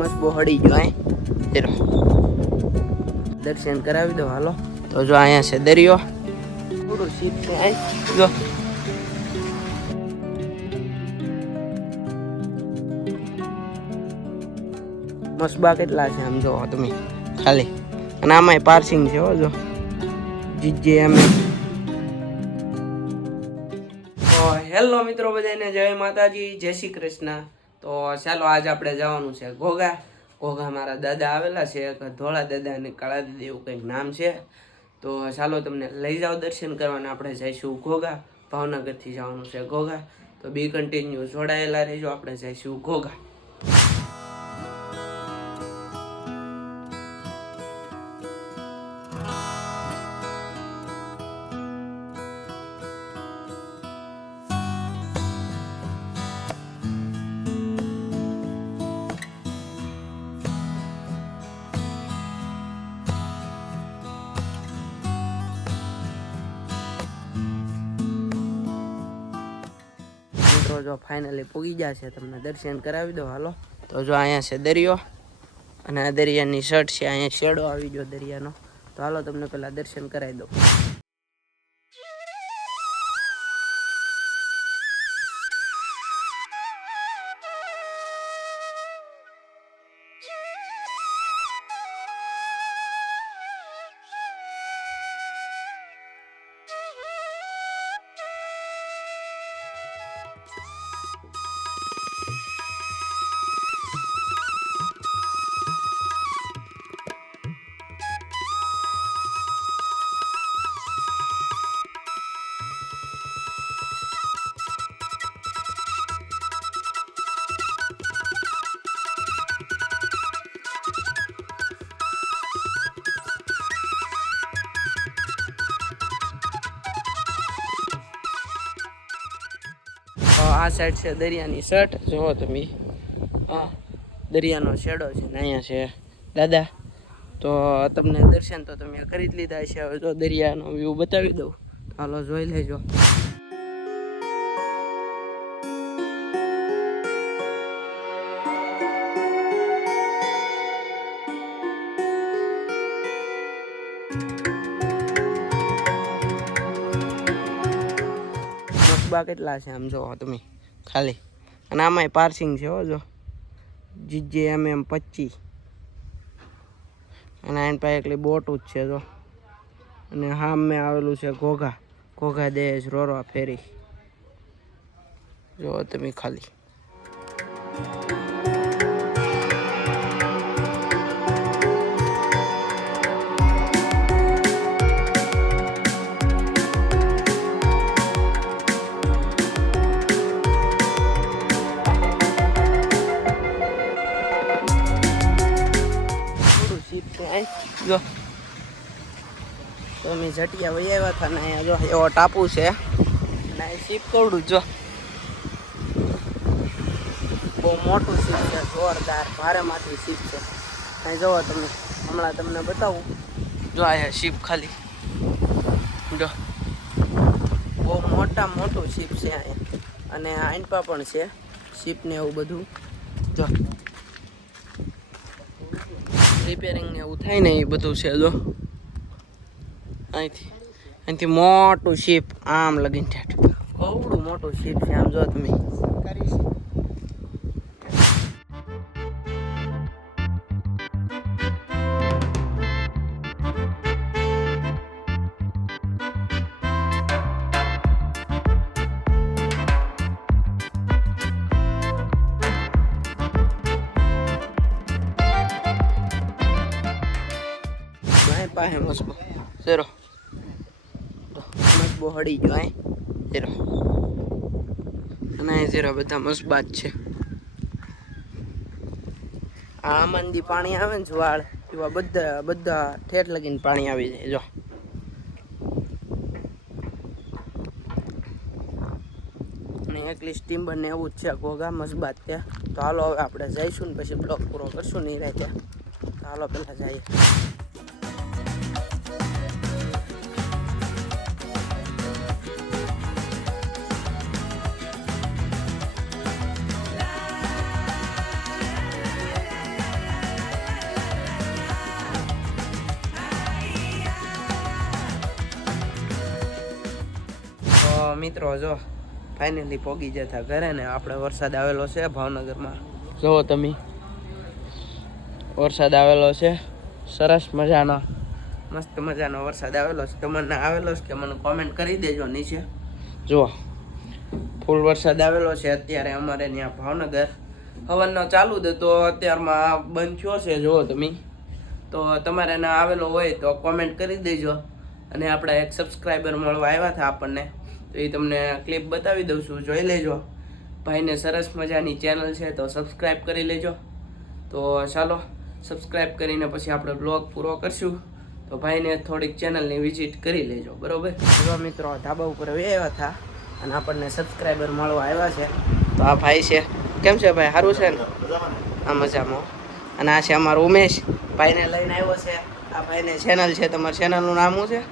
મસ્ત બહુ હડી ગયો ચલો દર્શન કરાવી દો હાલો. તો જો અહીંયા છે દરિયો, થોડું શીપ છે જો મસબા કેટલા છે આમ જોવો તમે ખાલી. અને આમાંય પાર્સિંગ છે હો જો જીજે એમ. તો હેલો મિત્રો બધાને જય માતાજી, જય શ્રી કૃષ્ણ. તો ચાલો આજ આપણે જવાનું છે ઘોઘા. ઘોઘા મારા દાદા આવેલા છે, ધોળા દાદા અને કાળા દાદા એવું કંઈક નામ છે. તો ચાલો તમને લઈ જાઓ દર્શન કરવાના. આપણે જઈશું ઘોઘા, ભાવનગરથી જવાનું છે ઘોઘા. તો બી કન્ટિન્યુ જોડાયેલા રહેજો, આપણે જઈશું ઘોઘા. જો ફાઇનલી પૂગી ગયા છે, તમને દર્શન કરાવી દો હાલો. તો જો અહીંયા છે દરિયો અને આ દરિયાની શર્ટ છે, અહીંયા શેડો આવી ગયો દરિયાનો. તો હાલો તમને પેલા દર્શન કરાવી દો. આ સાઈડ છે દરિયાની શર્ટ, જુઓ તમે. હા, દરિયાનો શેડો છે ને અહીંયા છે દાદા. તો તમને દર્શન તો તમે કરી જ લીધા છે. હવે જો દરિયાનો વ્યૂ બતાવી દઉં, હાલો જોઈ લેજો. મસબા કેટલા છે આમ જોવો તમે ખાલી. અને આમાંય પાર્સિંગ છે હો જો જીજે એમ 25. અને આની પાસે એકલી બોટું જ છે જો. અને હા મેં આવેલું છે ઘોઘા, ઘોઘા દેશ રોરવા ફેરી જો તમે ખાલી. જો તો અમે જટિયા વહી આવ્યા હતા ને અહીંયા જો એવો ટાપુ છે અને શીપ કવડું જો બહુ મોટું શીપ છે, જોરદાર ભારેમાંથી શીપ છે. અહીં જોવો તમે, હમણાં તમને બતાવું. જો આ શીપ ખાલી જો બહુ મોટું શીપ છે અહીંયા. અને આઈનપા પણ છે શીપ ને એવું બધું જો. રિપેરિંગ ને એવું થાય ને એ બધું છે જો. અહીંથી મોટું શીપ આમ લગીને ઠેઠ બહુ મોટું શીપ છે આમ જો તમે. પાસે મસ્બો ચલો મસ્બો હડી ગયો ચલો. અને જરા બધા મસ્બા જ છે. આમાંથી પાણી આવે ને જવાળ એવા બધા ઠેઠ લગીને પાણી આવી જાય જો. અને એકલી સ્ટીમર ને એવું જ છે ઘોઘા મસ્બાત ત્યાં. તો હાલો હવે આપણે જઈશું ને પછી બ્લોક પૂરો કરશું નહીં રહે ત્યાં. તો હાલો પહેલાં જઈએ. મિત્રો જો ફાઇનલી પોગી જતા ઘરે ને આપણે વરસાદ આવેલો છે ભાવનગરમાં. જુઓ તમે વરસાદ આવેલો છે, સરસ મજાનો મસ્ત મજાનો વરસાદ આવેલો છે. તમને આવેલો છે કે મને કોમેન્ટ કરી દેજો નીચે. જુઓ ફૂલ વરસાદ આવેલો છે અત્યારે અમારે ત્યાં ભાવનગર. હવનનો ચાલુ જ હતો, અત્યારમાં બંધ થયો છે. જુઓ તમે, તો તમારે ના આવેલો હોય તો કોમેન્ટ કરી દેજો. અને આપણા એક સબસ્ક્રાઈબર મળવા આવ્યા હતા આપણને, તો એ તમને ક્લિપ બતાવી દઉં છું, જોઈ લેજો. ભાઈને સરસ મજાની ચેનલ છે તો સબસ્ક્રાઈબ કરી લેજો. તો ચાલો સબસ્ક્રાઈબ કરીને પછી આપણે બ્લોગ પૂરો કરશું. તો ભાઈને થોડીક ચેનલની વિઝિટ કરી લેજો, બરોબર. જો મિત્રો ધાબા ઉપર આવ્યા હતા અને આપણને સબસ્ક્રાઈબર મળવા આવ્યા છે. તો આ ભાઈ છે. કેમ છે ભાઈ? સારું છે ને? આ મજામાં. અને આ છે અમારો ઉમેશ, ભાઈને લઈને આવ્યો છે. આ ભાઈને ચેનલ છે. તમારી ચેનલનું નામ શું છે?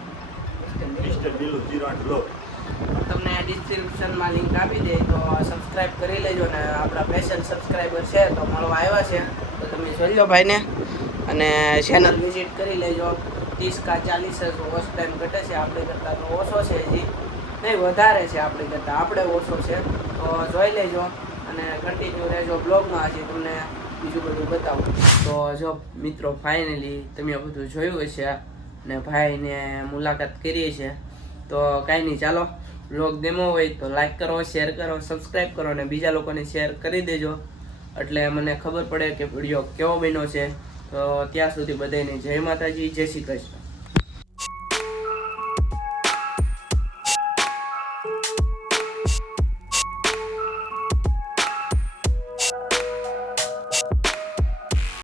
તમને ડિસ્ક્રિપ્શનમાં લિંક આપી દે તો સબસ્ક્રાઈબ કરી લેજો. ને આપણા સ્પેશિયલ સબસ્ક્રાઈબર છે તો મળવા આવ્યા છે, તો તમે જોઈ લો ભાઈને અને ચેનલ વિઝિટ કરી લેજો. 30 કા 40 જ વોચ ટાઈમ ઘટે છે, આપણે કરતાં તો ઓછો છે, હજી નહીં વધારે છે આપણે કરતાં, આપણે ઓછો છે. તો જોઈ લેજો અને કન્ટિન્યુ રહેજો બ્લોગમાં. હજી તમને બીજું બધું બતાવું. તો જો મિત્રો ફાઇનલી તમે બધું જોયું હશે ને ભાઈને મુલાકાત કરી છે. તો કાંઈ નહીં, ચાલો બ્લોગ ગમ્યો હોય તો લાઈક કરો, શેર કરો, સબસ્ક્રાઈબ કરો અને બીજા લોકોને શેર કરી દેજો, એટલે મને ખબર પડે કે વિડીયો કેવો બન્યો છે. તો ત્યાં સુધી બધાને જય માતાજી, જય શ્રી કૃષ્ણ.